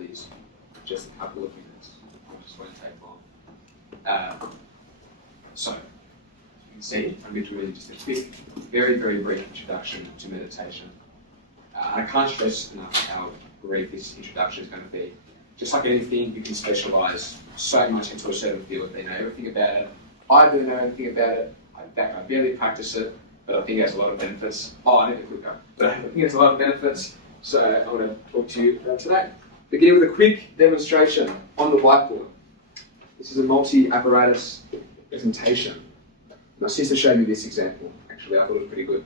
these in just a couple of minutes. It just won't take long. So, as you can see, I'm going to do really just a quick, very, very brief introduction to meditation. I can't stress enough how brief this introduction is going to be. Just like anything, you can specialise so much into a certain field. They know everything about it. I don't know anything about it. In fact, I barely practice it, but I think it has a lot of benefits. I need to click up. But I think it has a lot of benefits, so I want to talk to you about today. Begin with a quick demonstration on the whiteboard. This is a multi-apparatus presentation. My sister showed me this example. Actually, I thought it was pretty good.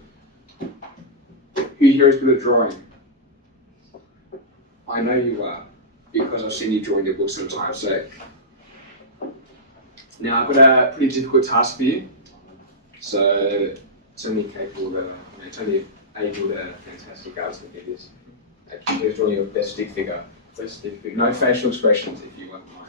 Who here is good at drawing? I know you are, because I've seen you draw in your books sometimes. So now I've got a pretty difficult task for you. So it's only capable that it's only able that fantastic artists can do this. Please draw your best stick figure. Best stick figure. No facial expressions if you won't mind.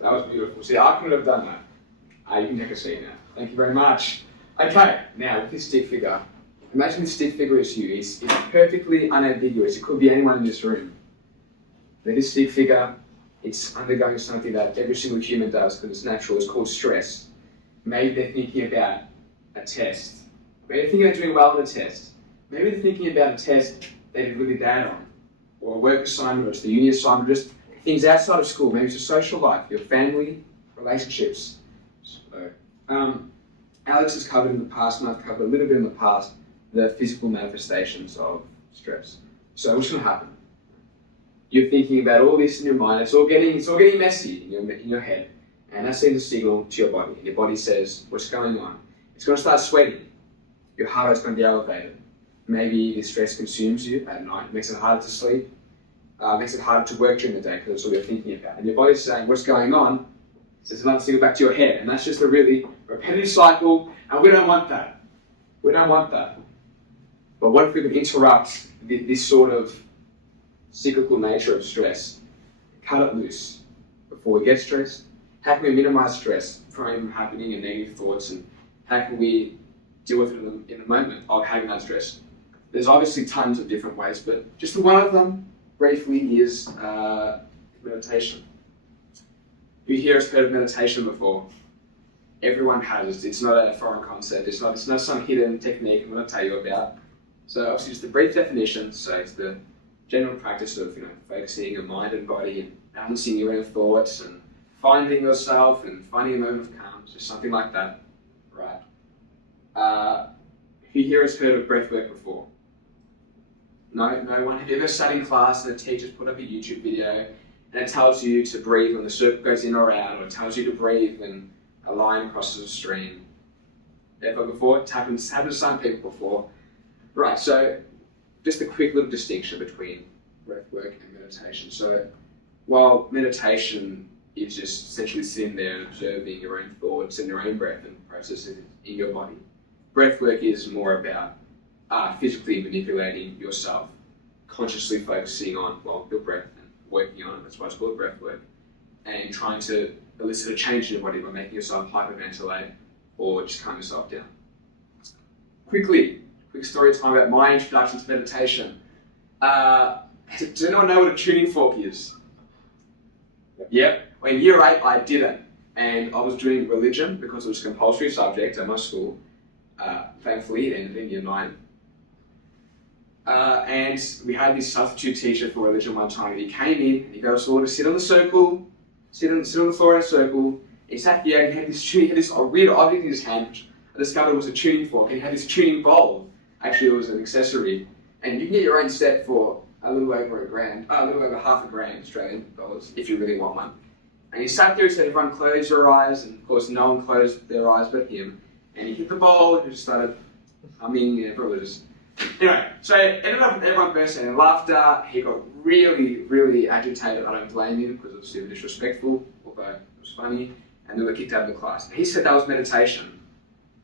That was beautiful. See, I couldn't have done that. You can take a seat now. Thank you very much. Okay, now with this stick figure, imagine this stick figure is you. It's perfectly unambiguous. It could be anyone in this room. But this stick figure, it's undergoing something that every single human does because it's natural. It's called stress. Maybe they're thinking about a test. Maybe they're thinking about doing well on a test. Maybe they're thinking about a test they did really bad on, or a work assignment, or it's the uni assignment, just things outside of school. Maybe it's your social life, your family, relationships. So, Alex has covered in the past, and I've covered a little bit in the past, the physical manifestations of stress. So what's going to happen? You're thinking about all this in your mind. It's all getting messy in your head, and that sends a signal to your body. And your body says, "What's going on?" It's going to start sweating. Your heart rate's going to be elevated. Maybe the stress consumes you at night. It makes it harder to sleep. Makes it harder to work during the day because that's all you're thinking about. And your body's saying, "What's going on?" So it's another signal back to your head, and that's just a really repetitive cycle, and we don't want that. We don't want that. But what if we could interrupt this sort of cyclical nature of stress? Cut it loose before we get stressed. How can we minimize stress from happening and negative thoughts, and how can we deal with it in the moment of having that stress? There's obviously tons of different ways, but just one of them, briefly, is meditation. Who here has heard of meditation before? Everyone has. It's not a foreign concept. It's not some hidden technique I'm going to tell you about. So obviously just the brief definition. So it's the general practice of focusing your mind and body and balancing your own thoughts and finding yourself and finding a moment of calm. Just something like that, right? Who here has heard of breathwork before? No one. Have you ever sat in class and a teacher's put up a YouTube video and it tells you to breathe when the circle goes in or out, or it tells you to breathe when a line crosses a stream? Ever before? It's happened to some people before. Right, so just a quick little distinction between breathwork and meditation. So while meditation is just essentially sitting there and observing your own thoughts and your own breath and processes in your body, breathwork is more about physically manipulating yourself, consciously focusing on your breath and working on it. That's why it's called breathwork, and trying to elicit a change in your body by making yourself hyperventilate or just calm yourself down. Quick story time about my introduction to meditation. Does anyone know what a tuning fork is? Yep. Well, in year 8, I didn't, and I was doing religion because it was a compulsory subject at my school. Thankfully, it ended in year 9. And we had this substitute teacher for religion one time, and he came in and he goes, "So to sit on the circle, sit on the floor in a circle." He sat here and he had this weird object in his hand, which I discovered was a tuning fork, and he had this tuning bowl. Actually, it was an accessory, and you can get your own set for a little over half a grand Australian dollars if you really want one. And he sat there and said, "Everyone close your eyes," and of course no one closed their eyes but him. And he hit the bowl and just started humming, and everyone was just... Anyway, so it ended up with everyone bursting in laughter. He got really, really agitated. I don't blame him because it was super disrespectful, although it was funny. And then we were kicked out of the class. And he said that was meditation.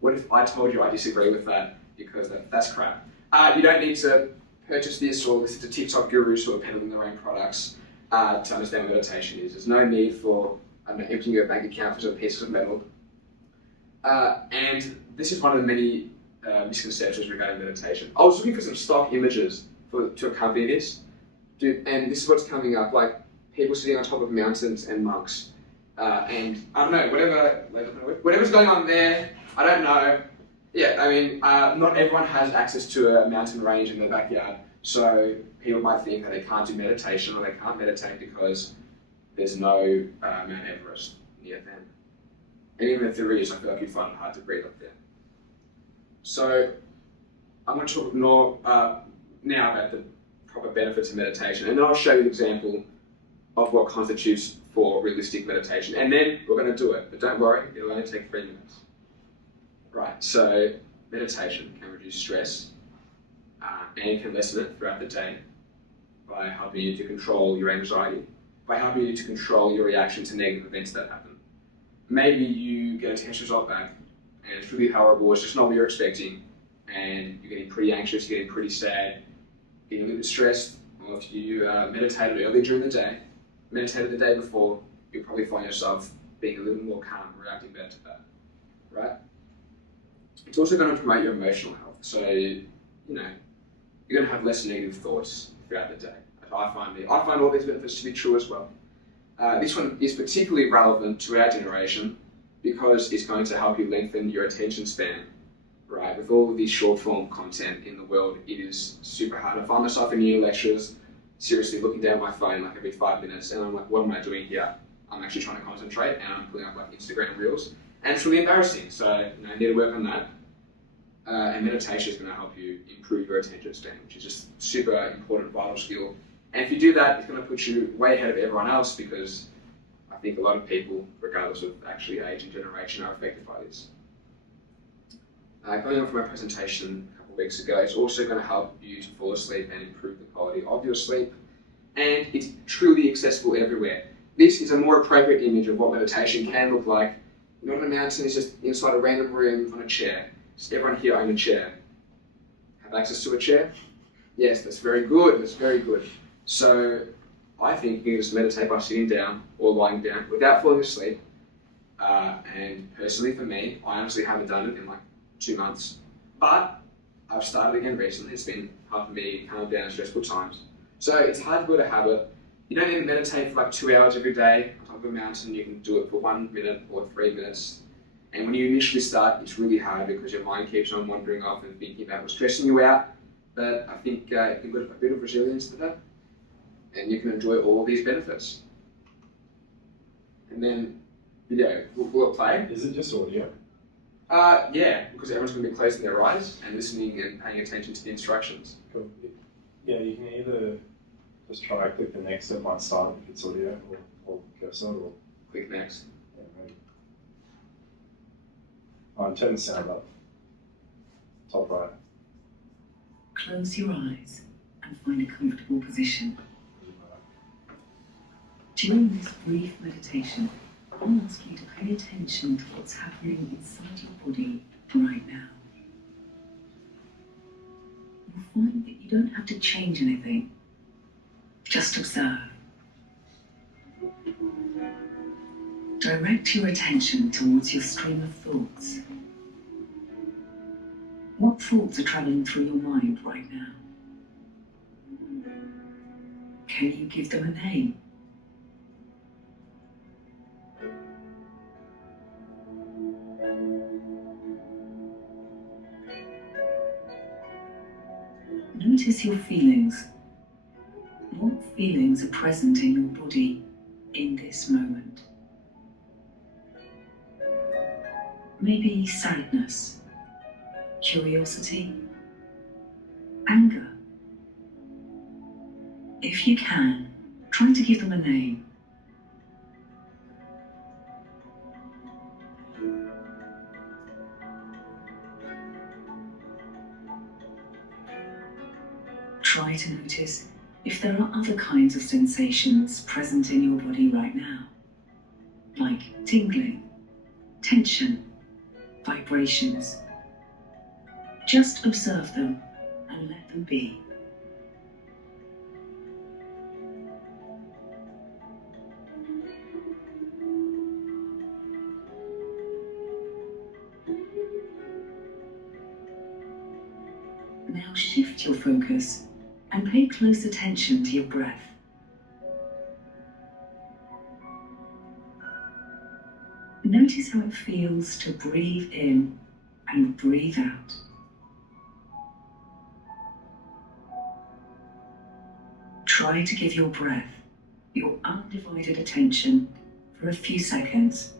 What if I told you I disagree with that? Because that's crap. You don't need to purchase this or listen to TikTok gurus who are peddling their own products. to understand what meditation is. There's no need for emptying your bank account for some pieces of metal. And this is one of the many misconceptions regarding meditation. I was looking for some stock images to accompany this, and this is what's coming up, like people sitting on top of mountains and monks. And I don't know, whatever's going on there, I don't know. Yeah, I mean, not everyone has access to a mountain range in their backyard, so people might think that they can't do meditation or they can't meditate because there's no Mount Everest near them. And even if there is, I feel like you'd find it hard to breathe up there. So I'm going to talk more now about the proper benefits of meditation, and then I'll show you an example of what constitutes for realistic meditation. And then we're going to do it, but don't worry, it'll only take 3 minutes. Right, so meditation can reduce stress and it can lessen it throughout the day by helping you to control your anxiety, by helping you to control your reaction to negative events that happen. Maybe you get a test result back and it's really horrible, it's just not what you're expecting, and you're getting pretty anxious, you're getting pretty sad, getting a little bit stressed. Well, if you meditated early during the day, meditated the day before, you'll probably find yourself being a little more calm, reacting better to that, right? It's also going to promote your emotional health, so you're going to have less negative thoughts throughout the day. I find all these benefits to be true as well. This one is particularly relevant to our generation because it's going to help you lengthen your attention span, right? With all of these short form content in the world, it is super hard. I find myself in uni lectures seriously looking down at my phone like every 5 minutes, and I'm like, what am I doing here? I'm actually trying to concentrate, and I'm pulling up like Instagram reels, and it's really embarrassing. So I need to work on that. And meditation is going to help you improve your attention span, which is just super important, vital skill. And if you do that, it's going to put you way ahead of everyone else, because I think a lot of people, regardless of actually age and generation, are affected by this. Going on from my presentation a couple of weeks ago, it's also going to help you to fall asleep and improve the quality of your sleep. And it's truly accessible everywhere. This is a more appropriate image of what meditation can look like. Not on a mountain, it's just inside a random room on a chair. Does everyone here own a chair? Have access to a chair? Yes, that's very good, that's very good. So I think you can just meditate by sitting down or lying down without falling asleep. And personally for me, I honestly haven't done it in like 2 months. But I've started again recently. It's been helping me calm down in stressful times. So it's hard to build a habit. You don't need to meditate for like 2 hours every day on top of a mountain. You can do it for 1 minute or 3 minutes. And when you initially start, it's really hard because your mind keeps on wandering off and thinking about what's stressing you out. But I think you've got a bit of resilience to that, and you can enjoy all of these benefits. And then, will it play? Is it just audio? Yeah, because everyone's going to be closing their eyes and listening and paying attention to the instructions. Cool. Yeah, you can either just try click the next, it might start if it's audio, or cursor, or Click next. yeah, maybe. Turn the sound up. Top right. Close your eyes and find a comfortable position. During this brief meditation, I'll ask you to pay attention to what's happening inside your body right now. You'll find that you don't have to change anything. Just observe. Direct your attention towards your stream of thoughts. What thoughts are travelling through your mind right now? Can you give them a name? Notice your feelings. What feelings are present in your body in this moment? Maybe sadness, curiosity, anger. If you can, try to give them a name. Try to notice if there are other kinds of sensations present in your body right now, like tingling, tension, vibrations. Just observe them and let them be. Now shift your focus and pay close attention to your breath. Notice how it feels to breathe in and breathe out. Try to give your breath your undivided attention for a few seconds.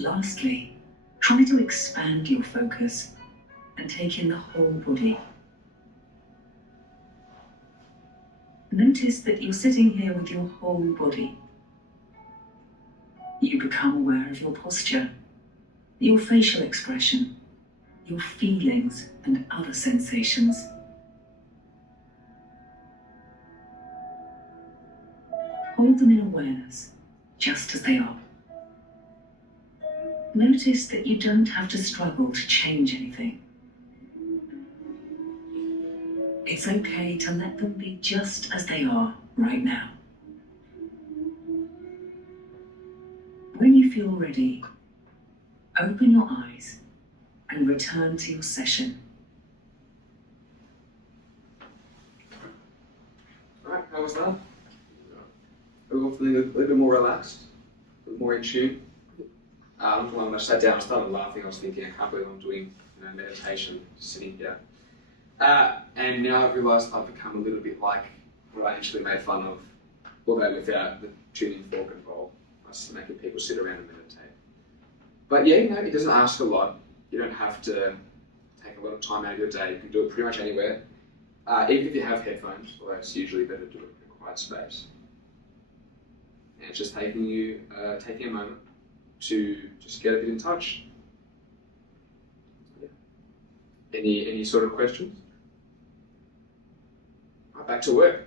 Lastly, try to expand your focus and take in the whole body. Notice that you're sitting here with your whole body. You become aware of your posture, your facial expression, your feelings and other sensations. Hold them in awareness, just as they are. Notice that you don't have to struggle to change anything. It's okay to let them be just as they are right now. When you feel ready, open your eyes and return to your session. Alright, how was that? Are we all feeling a little bit more relaxed? A little more in tune? When I sat down, I started laughing. I was thinking, I can't believe I'm doing meditation, sitting here. And now I've realised I've become a little bit like what I initially made fun of, although without the tuning fork and bowl. I was making people sit around and meditate. But yeah, it doesn't ask a lot. You don't have to take a lot of time out of your day. You can do it pretty much anywhere. Even if you have headphones, although it's usually better to do it in a quiet space. And it's just taking a moment to just get a bit in touch. Yeah. Any sort of questions? Back to work.